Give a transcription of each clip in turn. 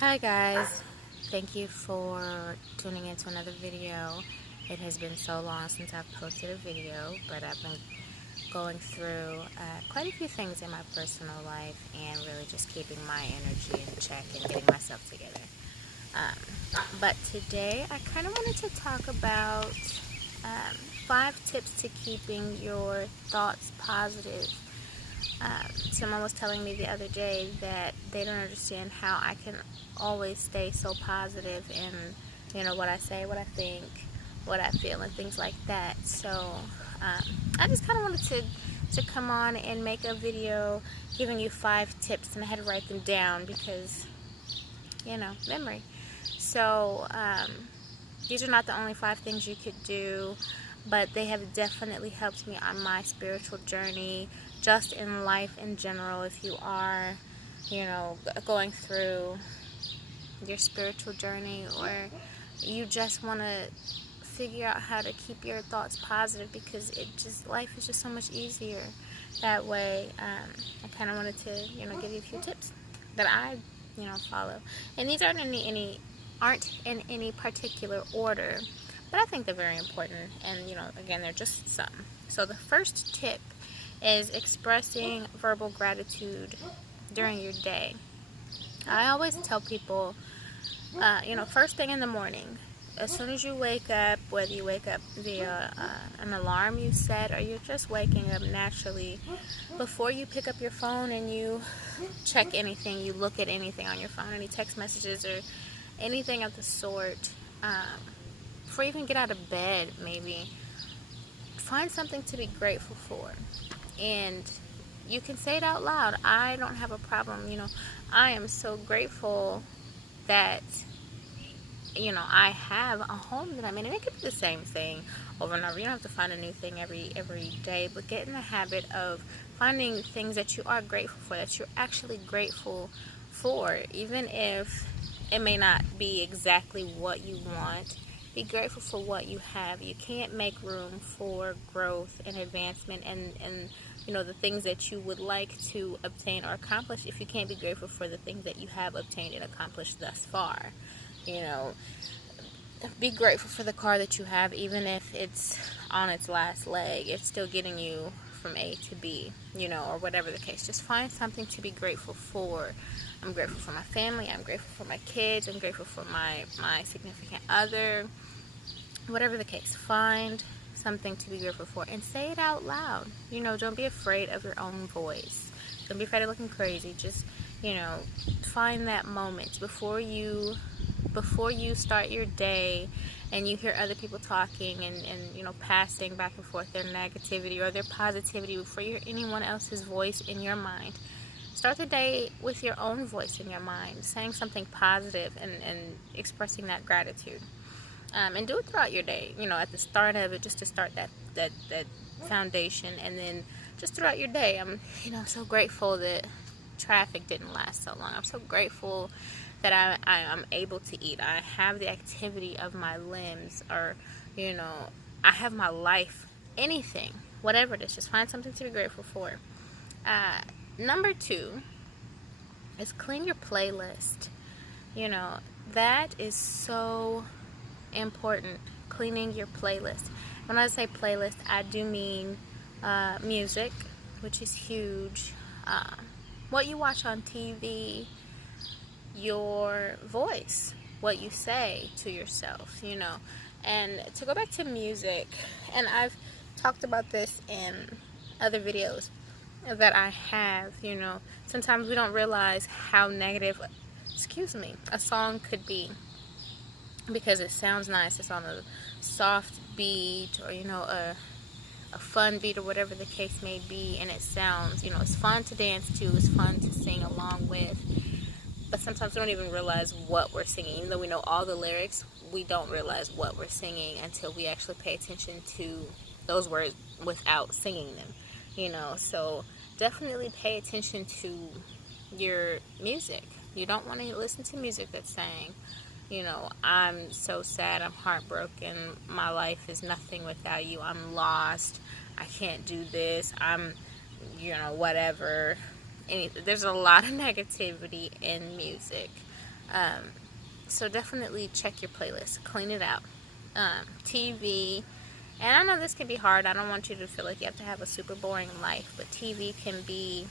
Hi guys, thank you for tuning into another video. It has been so long since I've posted a video, but I've been going through quite a few things in my personal life and really just keeping my energy in check and getting myself together. But today I kind of wanted to talk about 5 tips to keeping your thoughts positive. Someone was telling me the other day that they don't understand how I can always stay so positive in, what I say, what I think, what I feel, and things like that. So I just kind of wanted to come on and make a video giving you 5 tips, and I had to write them down because, memory. So these are not the only 5 things you could do, but they have definitely helped me on my spiritual journey, just in life in general. If you are, going through your spiritual journey, or you just want to figure out how to keep your thoughts positive, because life is just so much easier that way. I kind of wanted to, give you a few tips that I, follow, and these aren't in any particular order, but I think they're very important, and again, they're just some. So the first tip is expressing verbal gratitude during your day. I always tell people, first thing in the morning, as soon as you wake up, whether you wake up via an alarm you set, or you're just waking up naturally, before you pick up your phone and you check anything, you look at anything on your phone, any text messages or anything of the sort, before you even get out of bed, maybe find something to be grateful for. And you can say it out loud. I don't have a problem. I am so grateful that I have a home that I'm in. And it could be the same thing over and over. You don't have to find a new thing every day, but get in the habit of finding things that you are grateful for, that you're actually grateful for, even if it may not be exactly what you want. Be grateful for what you have. You can't make room for growth and advancement and the things that you would like to obtain or accomplish if you can't be grateful for the things that you have obtained and accomplished thus far. Be grateful for the car that you have, even if it's on its last leg. It's still getting you from A to B, or whatever the case. Just find something to be grateful for. I'm grateful for my family. I'm grateful for my kids. I'm grateful for my significant other. Whatever the case, find something to be grateful for and say it out loud. Don't be afraid of your own voice. Don't be afraid of looking crazy. Just, find that moment before you start your day and you hear other people talking and passing back and forth their negativity or their positivity, before you hear anyone else's voice in your mind. Start the day with your own voice in your mind, saying something positive and expressing that gratitude. And do it throughout your day, at the start of it, just to start that foundation, and then just throughout your day. I'm so grateful that traffic didn't last so long. I'm so grateful that I am able to eat. I have the activity of my limbs, or, I have my life. Anything, whatever it is, just find something to be grateful for. Number 2 is clean your playlist. That is so important, cleaning your playlist. When I say playlist, I do mean music, which is huge, what you watch on TV, your voice, what you say to yourself, and to go back to music, and I've talked about this in other videos that I have. Sometimes we don't realize how negative, a song could be, because it sounds nice. It's on a soft beat, or a fun beat, or whatever the case may be, and it sounds, it's fun to dance to, it's fun to sing along with. But sometimes we don't even realize what we're singing. Even though we know all the lyrics, we don't realize what we're singing until we actually pay attention to those words without singing them. So definitely pay attention to your music. You don't want to listen to music that's saying, I'm so sad, I'm heartbroken, my life is nothing without you, I'm lost, I can't do this, I'm, whatever. There's a lot of negativity in music. So definitely check your playlist, clean it out. TV, and I know this can be hard. I don't want you to feel like you have to have a super boring life, but TV can be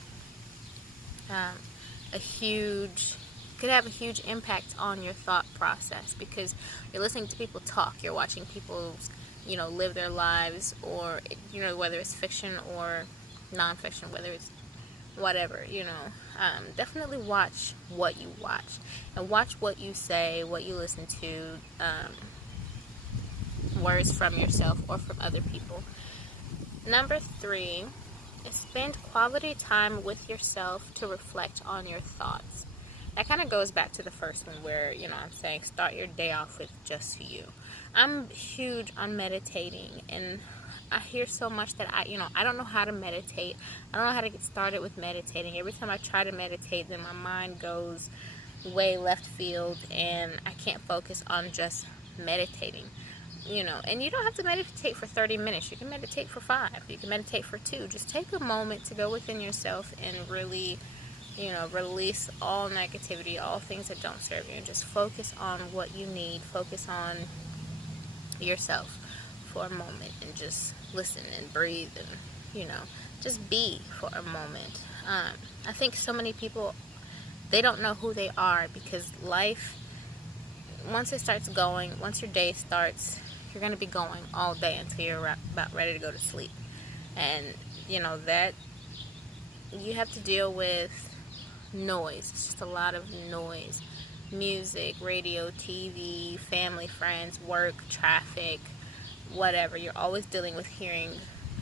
um, a huge could have a huge impact on your thought process, because you're listening to people talk, you're watching people, live their lives, or whether it's fiction or nonfiction, whether it's whatever, definitely watch what you watch, and watch what you say, what you listen to, words from yourself or from other people. Number 3 is spend quality time with yourself to reflect on your thoughts. That kind of goes back to the first one where, I'm saying start your day off with just you. I'm huge on meditating, and I hear so much that I don't know how to meditate. I don't know how to get started with meditating. Every time I try to meditate, then my mind goes way left field, and I can't focus on just meditating. And you don't have to meditate for 30 minutes. You can meditate for 5. You can meditate for 2. Just take a moment to go within yourself and really, release all negativity, all things that don't serve you, and just focus on what you need. Focus on yourself for a moment, and just listen and breathe, and, just be for a moment. I think so many people, they don't know who they are, because life, once it starts going, once your day starts, you're going to be going all day until you're about ready to go to sleep. And, that you have to deal with noise. It's just a lot of noise. Music, radio, TV, family, friends, work, traffic, whatever. You're always dealing with hearing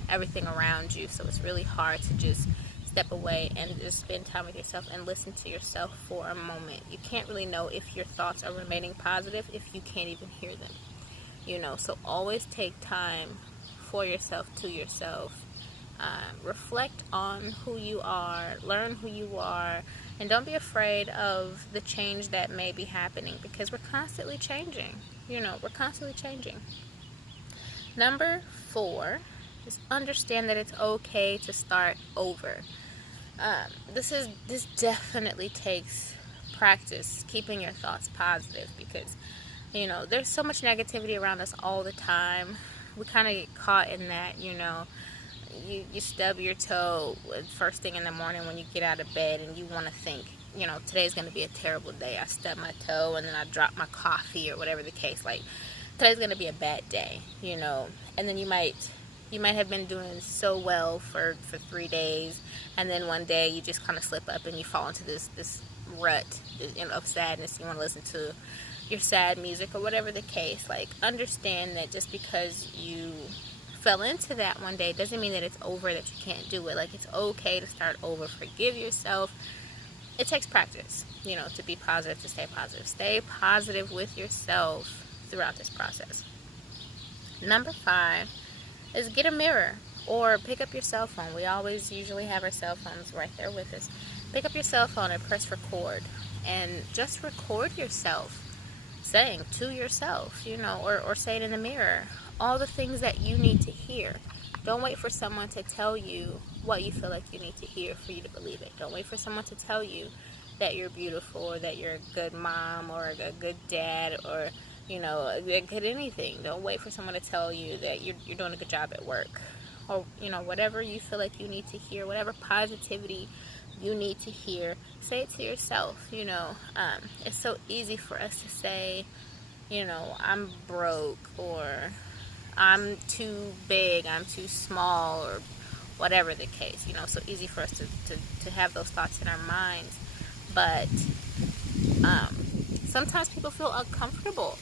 everything around you. So it's really hard to just step away and just spend time with yourself and listen to yourself for a moment. You can't really know if your thoughts are remaining positive if you can't even hear them. So always take time for yourself, to yourself. Reflect on who you are, learn who you are, and don't be afraid of the change that may be happening, because we're constantly changing. We're constantly changing. Number 4 is understand that it's okay to start over. This definitely takes practice, keeping your thoughts positive, because there's so much negativity around us all the time. We kind of get caught in that. You stub your toe first thing in the morning when you get out of bed, and you want to think, today's going to be a terrible day. I stubbed my toe, and then I dropped my coffee, or whatever the case. Like, today's going to be a bad day, and then you might have been doing so well for 3 days, and then one day you just kind of slip up and you fall into this rut of sadness. You want to listen to your sad music or whatever the case. Like, understand that just because you fell into that one day doesn't mean that it's over, that you can't do it. Like, it's okay to start over. Forgive yourself. It takes practice, to be positive, to stay positive. Stay positive with yourself throughout this process. Number 5 is get a mirror, or pick up your cell phone. We always usually have our cell phones right there with us. Pick up your cell phone and press record, and just record yourself saying to yourself, or say it in the mirror, all the things that you need to hear. Don't wait for someone to tell you what you feel like you need to hear for you to believe it. Don't wait for someone to tell you that you're beautiful, or that you're a good mom, or a good dad, or a good anything. Don't wait for someone to tell you that you're doing a good job at work, or whatever you feel like you need to hear, whatever positivity you need to hear, say it to yourself. It's so easy for us to say, I'm broke, or I'm too big, I'm too small, or whatever the case. So easy for us to have those thoughts in our minds. But sometimes people feel uncomfortable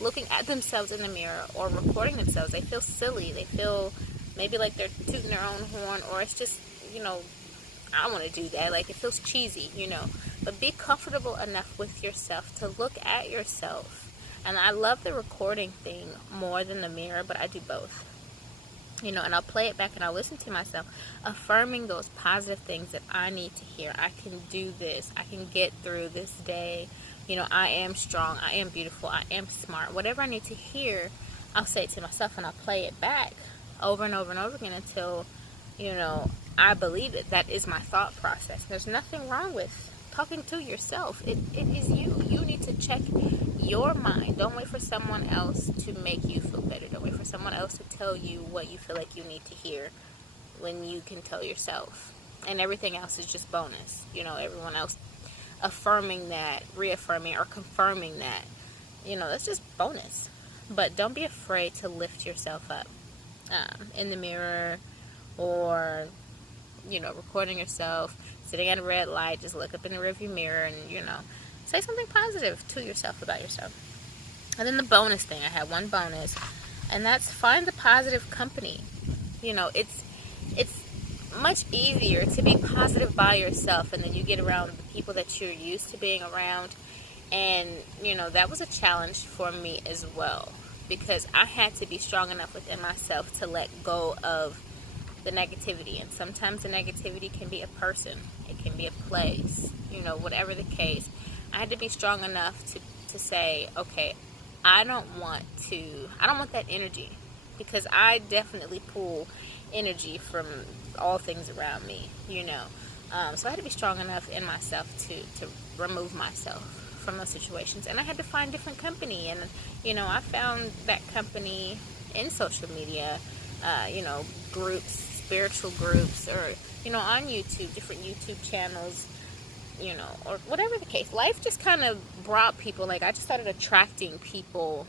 looking at themselves in the mirror or recording themselves. They feel silly. They feel maybe like they're tooting their own horn, or it's just, I don't want to do that. Like, it feels cheesy, But be comfortable enough with yourself to look at yourself. And I love the recording thing more than the mirror, but I do both. And I'll play it back and I'll listen to myself, affirming those positive things that I need to hear. I can do this. I can get through this day. I am strong. I am beautiful. I am smart. Whatever I need to hear, I'll say it to myself, and I'll play it back over and over and over again until, I believe it. That is my thought process. There's nothing wrong with talking to yourself. It is you. You need to check your mind. Don't wait for someone else to make you feel better. Don't wait for someone else to tell you what you feel like you need to hear when you can tell yourself. And everything else is just bonus. You know, everyone else affirming that, reaffirming, or confirming that, you know, that's just bonus. But don't be afraid to lift yourself up in the mirror, or, you know, recording yourself, sitting at a red light. Just look up in the rearview mirror and, you know, say something positive to yourself about yourself. And then the bonus thing, I have one bonus, and that's find the positive company. You know, it's much easier to be positive by yourself, and then you get around the people that you're used to being around. And, you know, that was a challenge for me as well, because I had to be strong enough within myself to let go of the negativity. And sometimes the negativity can be a person, it can be a place, you know, whatever the case. I had to be strong enough to say, okay, I don't want that energy, because I definitely pull energy from all things around me, you know. So I had to be strong enough in myself to remove myself from those situations. And I had to find different company. And, you know, I found that company in social media, you know, groups, spiritual groups, or, you know, on YouTube, different YouTube channels, you know, or whatever the case. Life just kind of brought people, like, I just started attracting people,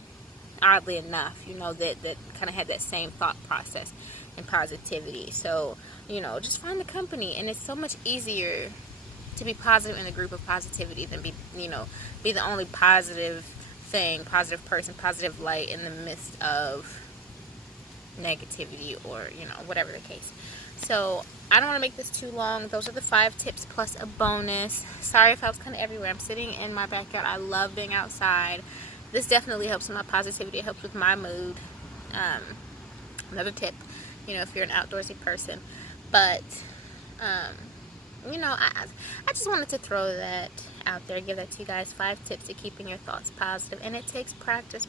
oddly enough, you know, that kind of had that same thought process and positivity. So, you know, just find the company. And it's so much easier to be positive in a group of positivity than be the only positive thing, positive person, positive light in the midst of negativity, or, you know, whatever the case. So I don't want to make this too long. Those are the 5 tips plus a bonus. Sorry if I was kind of everywhere. I'm sitting in my backyard. I love being outside. This definitely helps with my positivity. It helps with my mood. Another tip, you know, if you're an outdoorsy person. But you know, I just wanted to throw that out there, give that to you guys. 5 tips to keeping your thoughts positive, and it takes practice,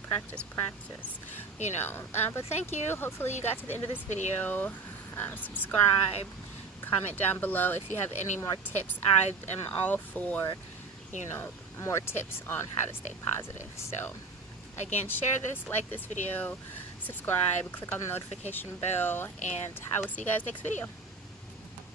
you know. But thank you. Hopefully you got to the end of this video. Subscribe, comment down below if you have any more tips. I am all for, you know, more tips on how to stay positive. So again, share this, like this video, subscribe, click on the notification bell, and I will see you guys next video.